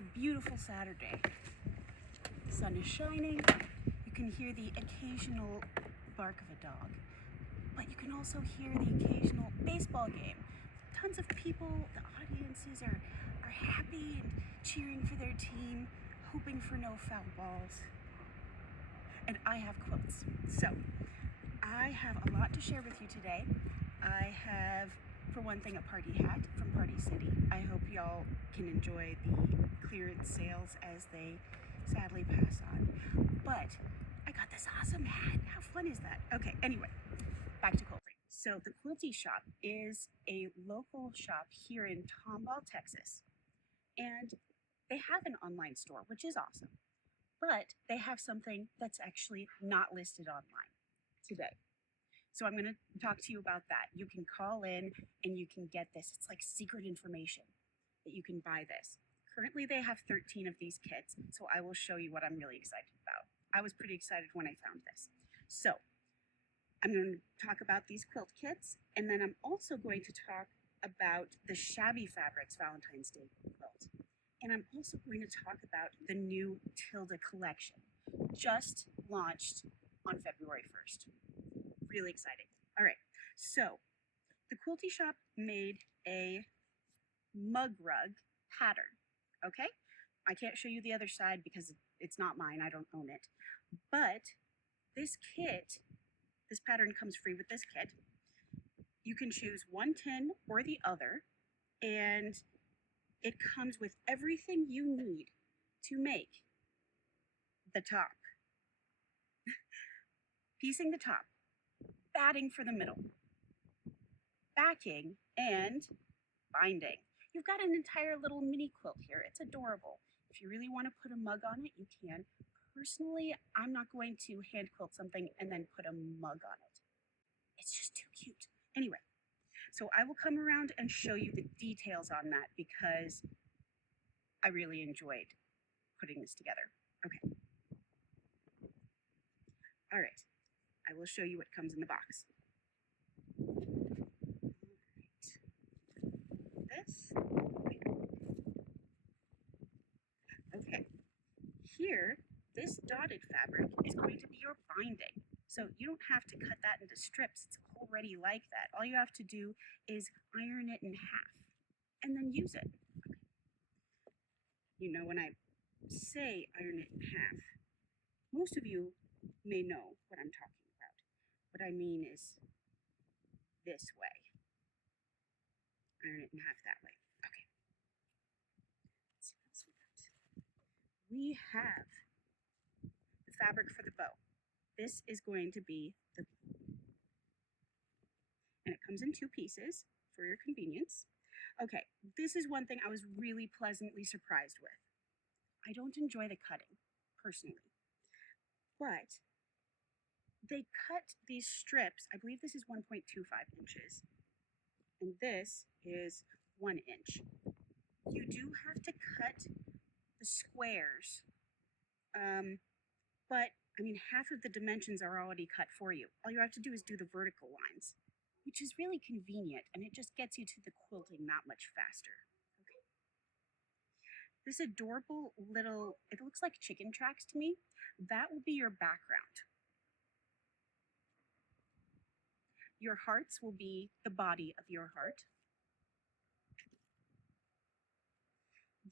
a beautiful Saturday. The sun is shining. You can hear the occasional bark of a dog, but you can also hear the occasional baseball game. Tons of people, the audiences are happy and cheering for their team, hoping for no foul balls. And I have quilts. So I have a lot to share with you today. I have, for one thing, a party hat from Party City. I hope y'all can enjoy the clearance sales as they sadly pass on. But I got this awesome hat. How fun is that? Okay, anyway, back to quilting. So the Quilty Shop is a local shop here in Tomball, Texas. And they have an online store, which is awesome. But they have something that's actually not listed online today. So I'm going to talk to you about that. You can call in and you can get this. It's like secret information that you can buy this. Currently they have 13 of these kits, so I will show you what I'm really excited about. I was pretty excited when I found this. So I'm going to talk about these quilt kits, and then I'm also going to talk about the Shabby Fabrics Valentine's Day quilt. And I'm also going to talk about the new Tilda collection, just launched on February 1st. Really exciting. All right, so the Quilty Shop made a mug rug pattern, okay? I can't show you the other side because it's not mine, I don't own it. But this kit, this pattern comes free with this kit. You can choose one tin or the other, and it comes with everything you need to make the top. Piecing the top, batting for the middle, backing, and binding. You've got an entire little mini quilt here. It's adorable. If you really want to put a mug on it, you can. Personally, I'm not going to hand quilt something and then put a mug on it. It's just too cute. Anyway, so I will come around and show you the details on that because I really enjoyed putting this together. Okay. All right. I will show you what comes in the box. All right. This. Okay. Here, this dotted fabric is going to be your binding. So you don't have to cut that into strips. It's already like that. All you have to do is iron it in half and then use it. Okay. You know, when I say iron it in half, most of you may know what I'm talking about. What I mean is this way. Iron it in half that way. Okay. Let's see what else we got. We have the fabric for the bow. This is going to be the, and it comes in 2 pieces for your convenience. Okay, this is one thing I was really pleasantly surprised with. I don't enjoy the cutting, personally, but they cut these strips. I believe this is 1.25 inches, and this is 1 inch. You do have to cut the squares, but I mean, half of the dimensions are already cut for you. All you have to do is do the vertical lines, which is really convenient, and it just gets you to the quilting that much faster. Okay. This adorable little, it looks like chicken tracks to me. That will be your background. Your hearts will be the body of your heart.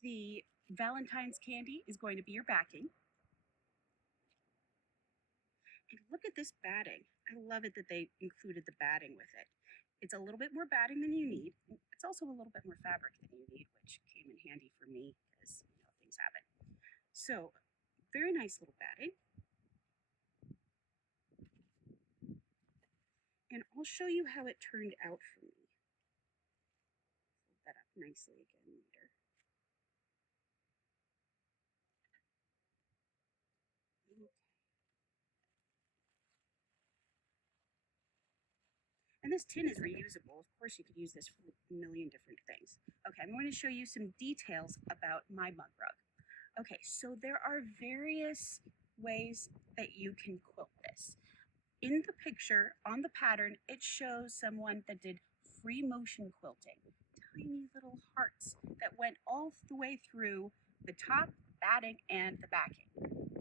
The Valentine's candy is going to be your backing. And look at this batting. I love it that they included the batting with it. It's a little bit more batting than you need. It's also a little bit more fabric than you need, which came in handy for me because, you know, things happen. So, very nice little batting. And I'll show you how it turned out for me. Fold that up nicely again later. Okay. And this tin is reusable. Of course, you could use this for a million different things. Okay, I'm going to show you some details about my mug rug. Okay, so there are various ways that you can quilt this. In the picture, on the pattern, it shows someone that did free motion quilting. Tiny little hearts that went all the way through the top, batting, and the backing.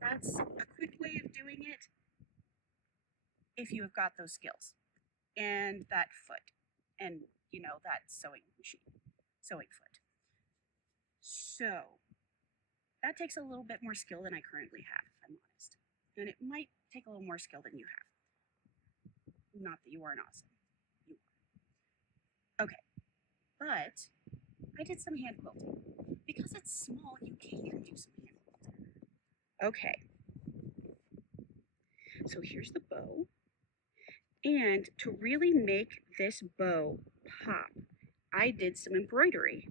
That's a quick way of doing it if you have got those skills and that foot and, that sewing foot. So that takes a little bit more skill than I currently have, if I'm honest. And it might take a little more skill than you have. Not that you aren't awesome. You are. Okay, but I did some hand quilting. Because it's small, you can do some hand quilting. Okay, so here's the bow. And to really make this bow pop, I did some embroidery.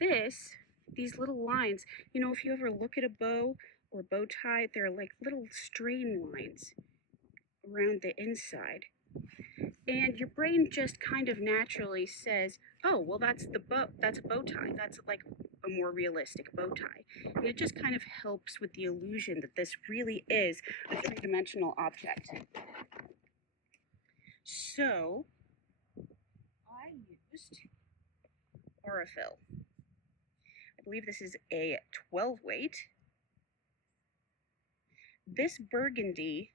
These little lines, if you ever look at a bow or bow tie, they're like little strain lines around the inside. And your brain just kind of naturally says, oh, well, that's a bow tie. That's like a more realistic bow tie. And it just kind of helps with the illusion that this really is a three-dimensional object. So I used Aurifil. I believe this is a 12 weight. This burgundy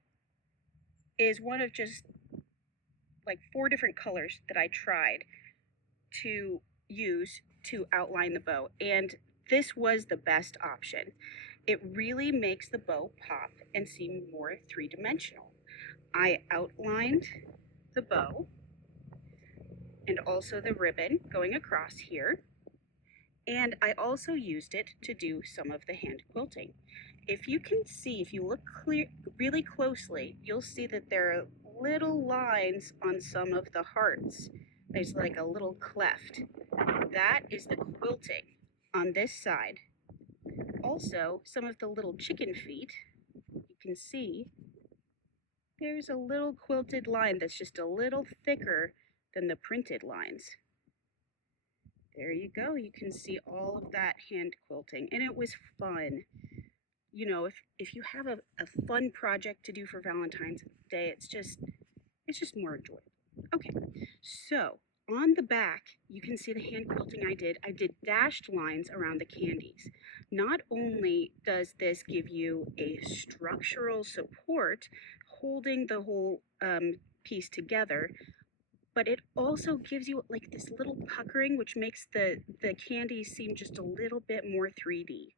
is one of just like 4 different colors that I tried to use to outline the bow, and this was the best option. It really makes the bow pop and seem more three-dimensional. I outlined the bow and also the ribbon going across here, and I also used it to do some of the hand quilting. If you can see, if you look really closely, you'll see that there are little lines on some of the hearts. There's like a little cleft. That is the quilting on this side. Also, some of the little chicken feet, you can see there's a little quilted line that's just a little thicker than the printed lines. There you go. You can see all of that hand quilting, and it was fun. If you have a fun project to do for Valentine's Day, it's just more enjoyable. Okay, so on the back, you can see the hand quilting I did. I did dashed lines around the candies. Not only does this give you a structural support holding the whole piece together, but it also gives you like this little puckering, which makes the candies seem just a little bit more 3D.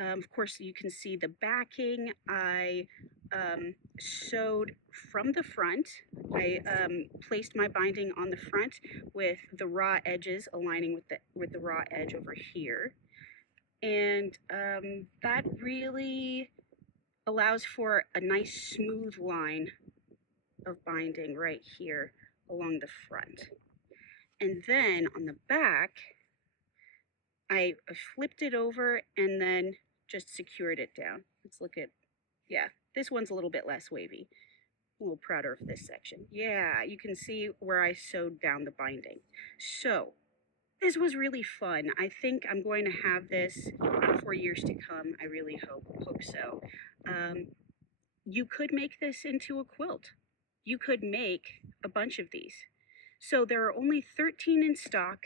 Of course, you can see the backing. I sewed from the front. I placed my binding on the front with the raw edges aligning with the raw edge over here. And that really allows for a nice smooth line of binding right here along the front. And then on the back, I flipped it over and then just secured it down. Let's look at, yeah, this one's a little bit less wavy. I'm a little prouder of this section. Yeah, you can see where I sewed down the binding. So this was really fun. I think I'm going to have this for years to come. I really hope so. You could make this into a quilt. You could make a bunch of these. So there are only 13 in stock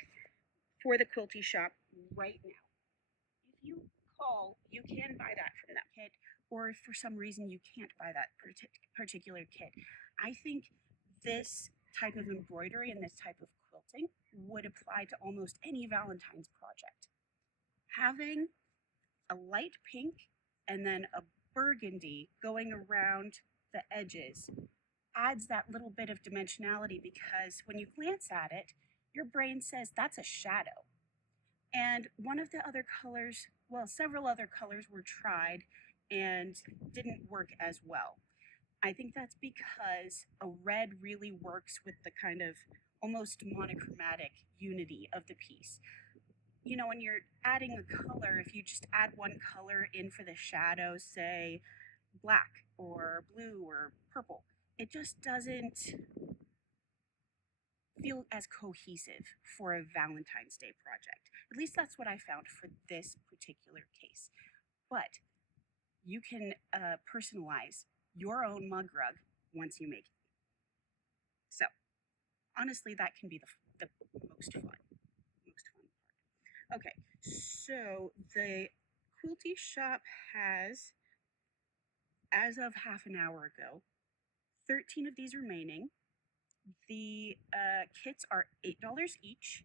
for the Quilty Shop right now. If you call, you can buy that from that kit, or if for some reason you can't buy that particular kit, I think this type of embroidery and this type of quilting would apply to almost any Valentine's project. Having a light pink and then a burgundy going around the edges adds that little bit of dimensionality, because when you glance at it, your brain says that's a shadow. And one of the other colors, well, several other colors were tried and didn't work as well. I think that's because a red really works with the kind of almost monochromatic unity of the piece. When you're adding a color, if you just add one color in for the shadow, say black or blue or purple, it just doesn't feel as cohesive for a Valentine's Day project. At least that's what I found for this particular case. But you can personalize your own mug rug once you make it. So honestly, that can be the most fun part. Okay, So the quilty shop has, as of half an hour ago, 13 of these remaining. The kits are $8 each,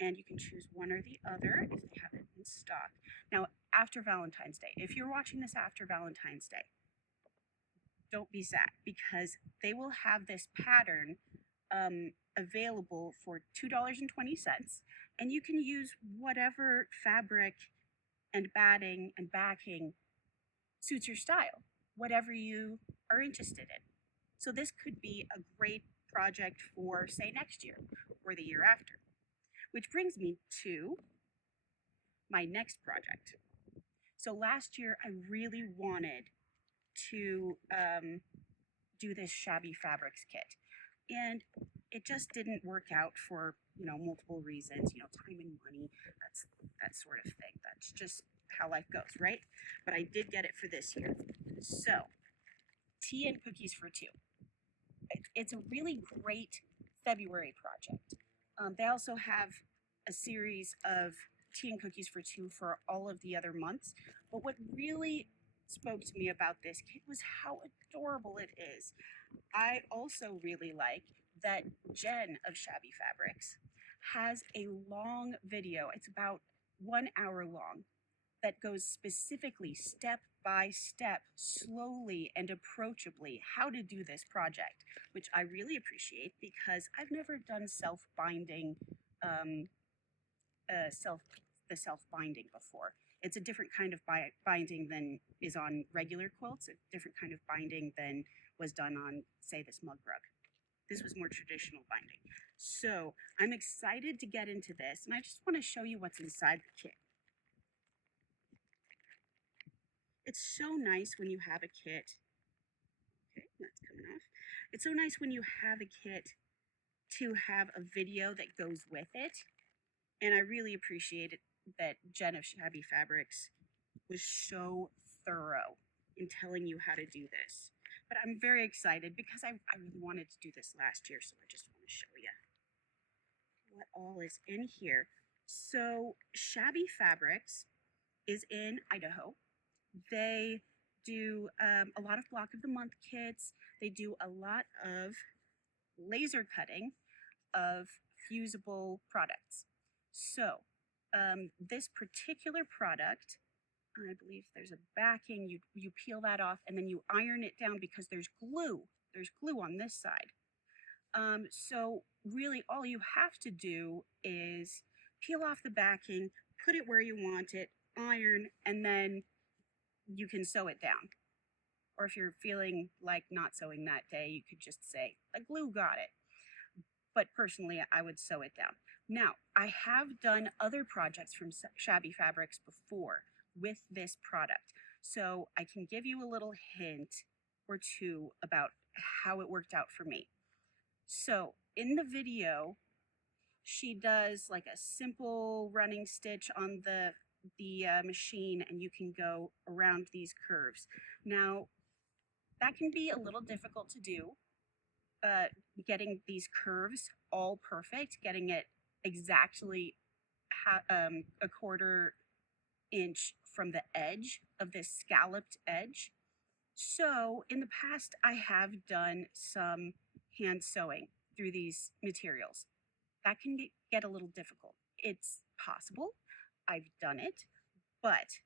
and you can choose one or the other if they have it in stock. Now, after Valentine's Day, if you're watching this after Valentine's Day, don't be sad because they will have this pattern available for $2.20, and you can use whatever fabric and batting and backing suits your style, whatever you are interested in. So this could be a great project for, say, next year or the year after. Which brings me to my next project. So last year, I really wanted to do this shabby fabrics kit, and it just didn't work out for multiple reasons. Time and money. That's that sort of thing. That's just how life goes, right? But I did get it for this year. So, tea and cookies for two. It's a really great February project. They also have a series of tea and cookies for two for all of the other months. But what really spoke to me about this kit was how adorable it is. I also really like that Jen of Shabby Fabrics has a long video. It's about 1 hour long that goes specifically step by step, slowly and approachably, how to do this project, which I really appreciate because I've never done self-binding, self-binding before. It's a different kind of binding than is on regular quilts, a different kind of binding than was done on, say, this mug rug. This was more traditional binding. So I'm excited to get into this, and I just want to show you what's inside the kit. It's so nice when you have a kit. Okay, that's coming off. It's so nice when you have a kit to have a video that goes with it. And I really appreciate it that Jen of Shabby Fabrics was so thorough in telling you how to do this. But I'm very excited because I really wanted to do this last year, so I just want to show you what all is in here. So Shabby Fabrics is in Idaho. They do a lot of block of the month kits. They do a lot of laser cutting of fusible products. So this particular product, I believe there's a backing, you peel that off and then you iron it down because there's glue. There's glue on this side. So really all you have to do is peel off the backing, put it where you want it, iron, and then you can sew it down. Or if you're feeling like not sewing that day, you could just say, the glue got it. But personally, I would sew it down. Now, I have done other projects from Shabby Fabrics before with this product. So I can give you a little hint or two about how it worked out for me. So in the video, she does like a simple running stitch on the machine, and you can go around these curves. Now, that can be a little difficult to do, getting these curves all perfect, getting it exactly a quarter inch from the edge of this scalloped edge. So in the past, I have done some hand sewing through these materials. That can get a little difficult. It's possible. I've done it, but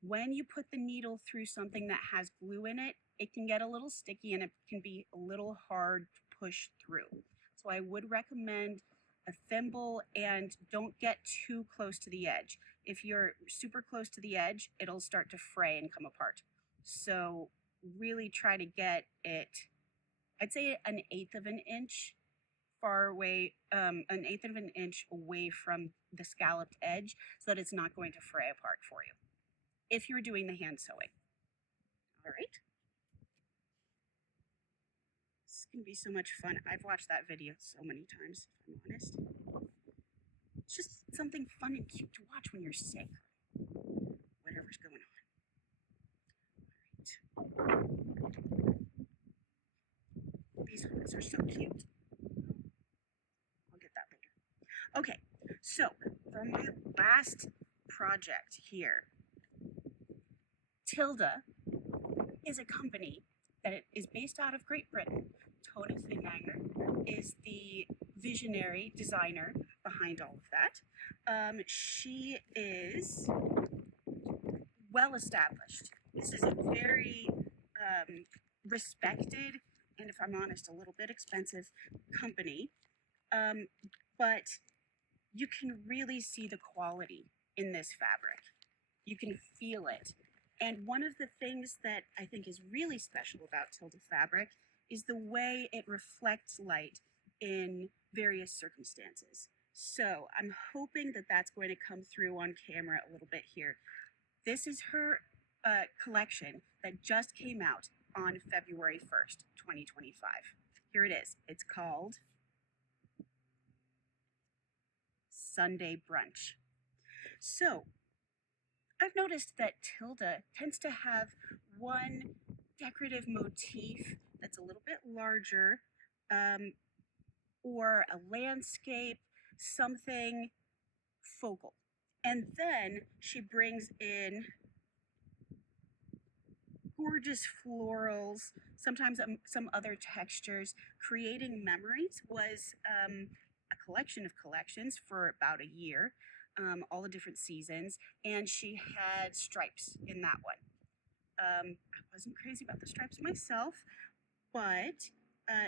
when you put the needle through something that has glue in it, it can get a little sticky and it can be a little hard to push through. So I would recommend a thimble and don't get too close to the edge. If you're super close to the edge, it'll start to fray and come apart. So really try to get it, I'd say 1/8 of an inch far away, 1/8 of an inch away from the scalloped edge so that it's not going to fray apart for you if you're doing the hand sewing. All right. This can be so much fun. I've watched that video so many times, if I'm honest. It's just something fun and cute to watch when you're sick. Whatever's going on. All right. These ones are so cute. I'll get that later. Okay, so for my last project here. Tilda is a company that is based out of Great Britain. Tona Finnanger is the visionary designer behind all of that. She is well established. This is a very respected and, if I'm honest, a little bit expensive company. But you can really see the quality in this fabric. You can feel it. And one of the things that I think is really special about Tilda fabric is the way it reflects light in various circumstances. So I'm hoping that that's going to come through on camera a little bit here. This is her collection that just came out on February 1st, 2025. Here it is. It's called Sunday Brunch. So I've noticed that Tilda tends to have one decorative motif that's a little bit larger, or a landscape, something focal. And then she brings in gorgeous florals, sometimes some other textures. Creating Memories was a collection of collections for about a year, all the different seasons, and she had stripes in that one. I wasn't crazy about the stripes myself, but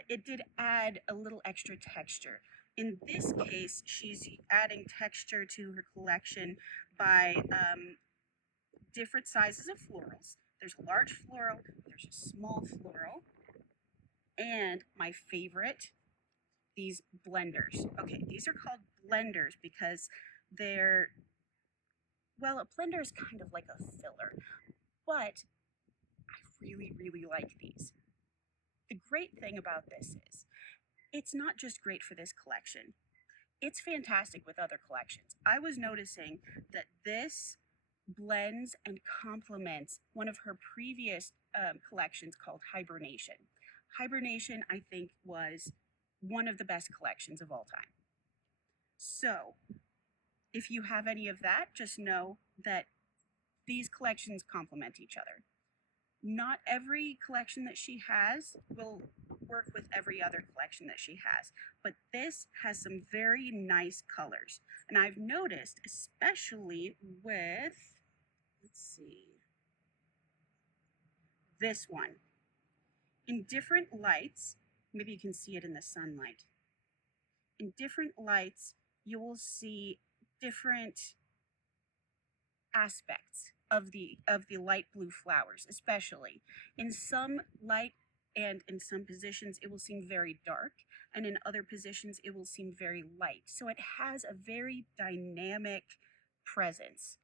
it did add a little extra texture. In this case, she's adding texture to her collection by different sizes of florals. There's a large floral, there's a small floral, and my favorite, these blenders. Okay, these are called blenders because they're, well, a blender is kind of like a filler, but I really, really like these. The great thing about this is it's not just great for this collection. It's fantastic with other collections. I was noticing that this blends and complements one of her previous collections called Hibernation. Hibernation, I think, was one of the best collections of all time. So if you have any of that, just know that these collections complement each other. Not every collection that she has will work with every other collection that she has, but this has some very nice colors. And I've noticed, especially with, let's see, this one. In different lights, maybe you can see it in the sunlight. In different lights, you will see different aspects of the light blue flowers, especially. In some light and in some positions, it will seem very dark, and in other positions, it will seem very light. So it has a very dynamic presence.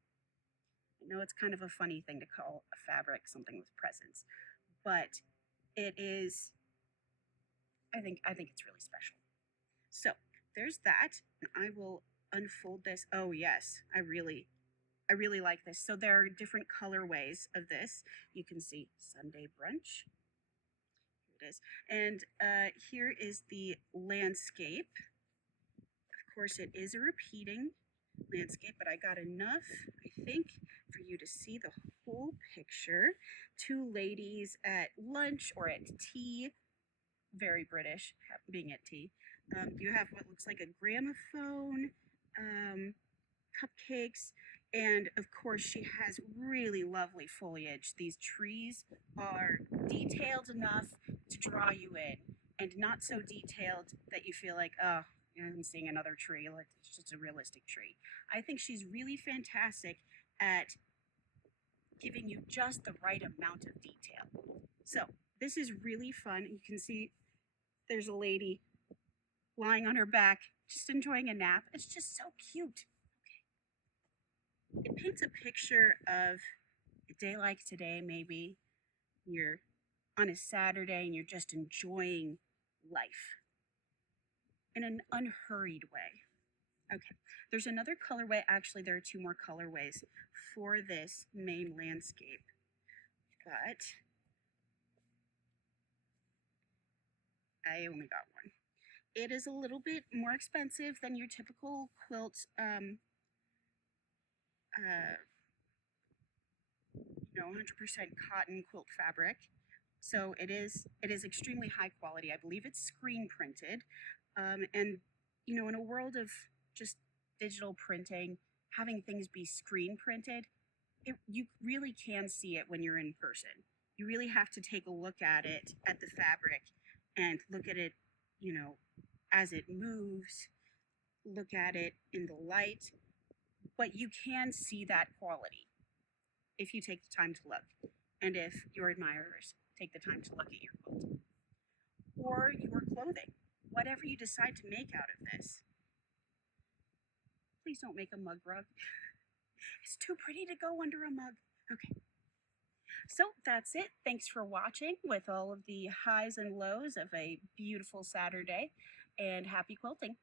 I know it's kind of a funny thing to call a fabric something with presence, but it is, I think it's really special. So there's that, and I will unfold this. Oh yes, I really like this. So there are different colorways of this. You can see Sunday Brunch. Here it is. And here is the landscape. Of course, it is a repeating landscape, but I got enough, I think, for you to see the whole picture. Two ladies at lunch or at tea. Very British, being at tea. You have what looks like a gramophone, cupcakes, and of course she has really lovely foliage. These trees are detailed enough to draw you in, and not so detailed that you feel like, oh, I'm seeing another tree, like it's just a realistic tree. I think she's really fantastic at giving you just the right amount of detail. So this is really fun. You can see there's a lady lying on her back, just enjoying a nap. It's just so cute. It paints a picture of a day like today, maybe. You're on a Saturday and you're just enjoying life in an unhurried way. Okay, there's another colorway. Actually, there are two more colorways for this main landscape, but I only got one. It is a little bit more expensive than your typical quilt 100% cotton quilt fabric. So it is extremely high quality. I believe it's screen printed, and in a world of just digital printing, having things be screen printed, you really can see it when you're in person. You really have to take a look at it, at the fabric, and look at it, as it moves. Look at it in the light, but you can see that quality if you take the time to look, and if your admirers take the time to look at your quilt or your clothing. Whatever you decide to make out of this, please don't make a mug rug. It's too pretty to go under a mug. Okay, so that's it. Thanks for watching with all of the highs and lows of a beautiful Saturday, and happy quilting.